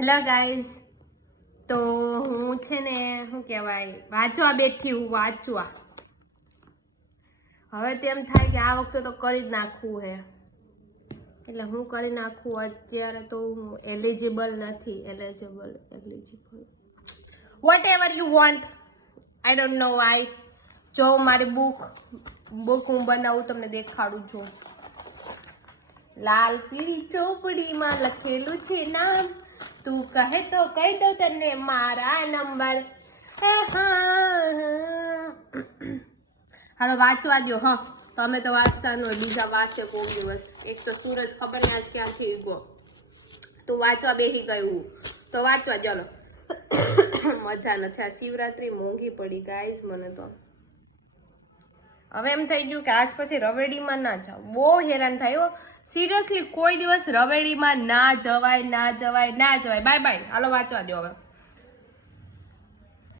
Hello guys, તો હું છે ને શું કહેવાય વાંચવા બેઠી હું વાંચવા. હવે તો એમ થાય કે આ વખતે તો કરી જ નાખવું હે, એટલે હું કરી નાખું. અત્યારે તો હું એલિજિબલ નથી, eligible whatever you want, I don't know why. જો મારી બુક હું બનાવું તમને દેખાડું છું. લાલ પીળી ચોપડીમાં લખેલું છે નામ, તું કહે તો કહી દો તને મારા નંબર. હાલો વાંચવા દો. હા, તમે તો વાંચતા ન હોય, બીજા વાંચે કોક દિવસ. એક તો સૂરજ ખબર ને આજ ક્યાંથી ગયો, તું વાંચવા બેસી ગયું તો વાંચવા ચાલો. મજા નથી. આ શિવરાત્રી મોંઘી પડી ગાઈઝ મને તો. હવે એમ થઈ ગયું કે આજ પછી રવેડીમાં ના જાવ, બહુ હેરાન થાય. સિરિયસલી કોઈ દિવસ રવેડીમાં ના જવાય. Bye bye. હાલો વાંચવા દો હવે.